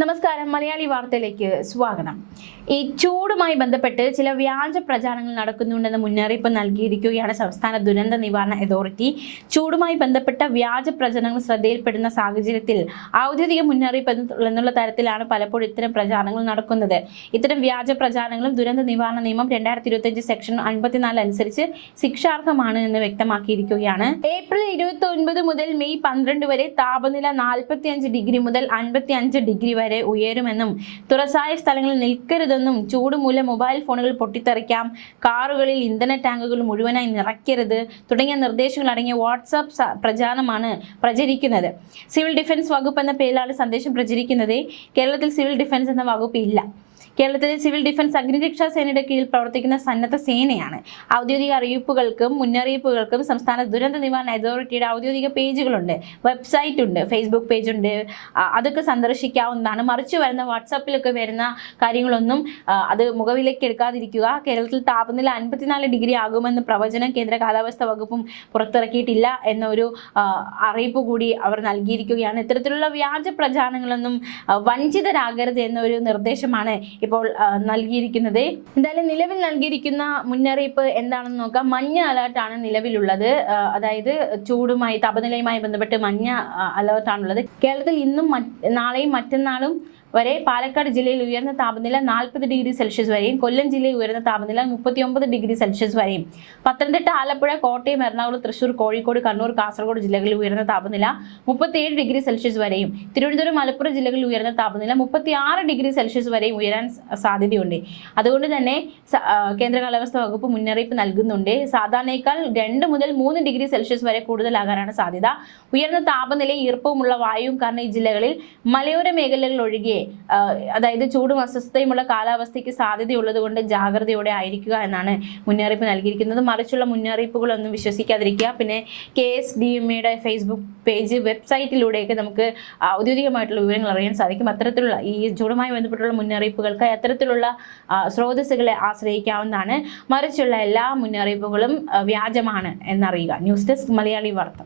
നമസ്കാരം, മലയാളി വാർത്തയിലേക്ക് സ്വാഗതം. ഈ ചൂടുമായി ബന്ധപ്പെട്ട് ചില വ്യാജ പ്രചാരണങ്ങൾ നടക്കുന്നുണ്ടെന്ന് മുന്നറിയിപ്പ് നൽകിയിരിക്കുകയാണ് സംസ്ഥാന ദുരന്ത നിവാരണ അതോറിറ്റി. ചൂടുമായി ബന്ധപ്പെട്ട വ്യാജ പ്രചരണങ്ങൾ ശ്രദ്ധയിൽപ്പെടുന്ന സാഹചര്യത്തിൽ ഔദ്യോഗിക മുന്നറിയിപ്പ് എന്നുള്ള തരത്തിലാണ് പലപ്പോഴും ഇത്തരം പ്രചാരണങ്ങൾ നടക്കുന്നത്. ഇത്തരം വ്യാജ പ്രചാരണങ്ങളും ദുരന്ത നിവാരണ നിയമം 2025 സെക്ഷൻ 54 അനുസരിച്ച് ശിക്ഷാർഹമാണ് എന്ന് വ്യക്തമാക്കിയിരിക്കുകയാണ്. ഏപ്രിൽ 29 മുതൽ മെയ് 12 വരെ താപനില 45 ഡിഗ്രി മുതൽ 55 ഡിഗ്രി വരെ ഉയരുമെന്നും തുറസായ സ്ഥലങ്ങളിൽ നിൽക്കരുതെന്നും ചൂട് മൂലം മൊബൈൽ ഫോണുകൾ പൊട്ടിത്തെറിക്കാം, കാറുകളിൽ ഇന്ധന ടാങ്കുകൾ മുഴുവനായി നിറയ്ക്കരുത് തുടങ്ങിയ നിർദ്ദേശങ്ങൾ അടങ്ങിയ വാട്സാപ്പ് പ്രചാരണമാണ് പ്രചരിക്കുന്നത്. സിവിൽ ഡിഫൻസ് വകുപ്പ് എന്ന പേരിലാണ് സന്ദേശം പ്രചരിക്കുന്നത്. കേരളത്തിൽ സിവിൽ ഡിഫൻസ് എന്ന വകുപ്പ് ഇല്ല. കേരളത്തിലെ സിവിൽ ഡിഫൻസ് അഗ്നിരക്ഷാ സേനയുടെ കീഴിൽ പ്രവർത്തിക്കുന്ന സന്നദ്ധ സേനയാണ്. ഔദ്യോഗിക അറിയിപ്പുകൾക്കും മുന്നറിയിപ്പുകൾക്കും സംസ്ഥാന ദുരന്ത നിവാരണ അതോറിറ്റിയുടെ ഔദ്യോഗിക പേജുകളുണ്ട്, വെബ്സൈറ്റ് ഉണ്ട്, ഫേസ്ബുക്ക് പേജ് ഉണ്ട്. അതൊക്കെ സന്ദർശിക്കാവുന്നതാണ്. മറിച്ച് വരുന്ന വാട്സാപ്പിലൊക്കെ വരുന്ന കാര്യങ്ങളൊന്നും അത് മുഖവിലേക്ക് എടുക്കാതിരിക്കുക. കേരളത്തിൽ താപനില 54 ഡിഗ്രി ആകുമെന്ന് പ്രവചനം കേന്ദ്ര കാലാവസ്ഥാ വകുപ്പും പുറത്തിറക്കിയിട്ടില്ല എന്നൊരു അറിയിപ്പ് കൂടി അവർ നൽകിയിരിക്കുകയാണ്. ഇത്തരത്തിലുള്ള വ്യാജ പ്രചാരണങ്ങളൊന്നും വഞ്ചിതരാകരുത് എന്നൊരു നിർദ്ദേശമാണ് ഇപ്പോൾ നൽകിയിരിക്കുന്നത്. എന്തായാലും നിലവിൽ നൽകിയിരിക്കുന്ന മുന്നറിയിപ്പ് എന്താണെന്ന് നോക്കാം. മഞ്ഞ അലേർട്ടാണ് നിലവിലുള്ളത്. അതായത് ചൂടുമായി താപനിലയുമായി ബന്ധപ്പെട്ട് മഞ്ഞ അലേർട്ടാണുള്ളത്. കേരളത്തിൽ ഇന്നും നാളെയും മറ്റന്നാളും വരെ പാലക്കാട് ജില്ലയിൽ ഉയർന്ന താപനില 40 ഡിഗ്രി സെൽഷ്യസ് വരെയും, കൊല്ലം ജില്ലയിൽ ഉയർന്ന താപനില 39 ഡിഗ്രി സെൽഷ്യസ് വരെയും, പത്തനംതിട്ട, ആലപ്പുഴ, കോട്ടയം, എറണാകുളം, തൃശൂർ, കോഴിക്കോട്, കണ്ണൂർ, കാസർഗോഡ് ജില്ലകളിൽ ഉയർന്ന താപനില 37 ഡിഗ്രി സെൽഷ്യസ് വരെയും, തിരുവനന്തപുരം, മലപ്പുറം ജില്ലകളിൽ ഉയർന്ന താപനില 36 ഡിഗ്രി സെൽഷ്യസ് വരെയും ഉയരാൻ സാധ്യതയുണ്ട്. അതുകൊണ്ട് തന്നെ കേന്ദ്ര കാലാവസ്ഥാ വകുപ്പ് മുന്നറിയിപ്പ് നൽകുന്നുണ്ട്. സാധാരണയേക്കാൾ 2 മുതൽ 3 ഡിഗ്രി സെൽഷ്യസ് വരെ കൂടുതലാകാനാണ് സാധ്യത. ഉയർന്ന താപനിലയും ഈർപ്പവുമുള്ള വായുവും കാരണം ഈ ജില്ലകളിൽ മലയോര മേഖലകൾ ഒഴികെ അതായത് ചൂടും അസ്വസ്ഥതയുമുള്ള കാലാവസ്ഥയ്ക്ക് സാധ്യതയുള്ളത് കൊണ്ട് ജാഗ്രതയോടെ ആയിരിക്കുക എന്നാണ് മുന്നറിയിപ്പ് നൽകിയിരിക്കുന്നത്. മറിച്ചുള്ള മുന്നറിയിപ്പുകളൊന്നും വിശ്വസിക്കാതിരിക്കുക. പിന്നെ KSDMയുടെ ഫേസ്ബുക്ക് പേജ്, വെബ്സൈറ്റിലൂടെയൊക്കെ നമുക്ക് ഔദ്യോഗികമായിട്ടുള്ള വിവരങ്ങൾ അറിയാൻ സാധിക്കും. അത്തരത്തിലുള്ള ഈ ചൂടുമായി ബന്ധപ്പെട്ടുള്ള മുന്നറിയിപ്പുകൾക്ക് അത്തരത്തിലുള്ള സ്രോതസ്സുകളെ ആശ്രയിക്കാവുന്നതാണ്. മറിച്ചുള്ള എല്ലാ മുന്നറിയിപ്പുകളും വ്യാജമാണ് എന്നറിയുക. ന്യൂസ് ഡെസ്ക്, മലയാളി വാർത്ത.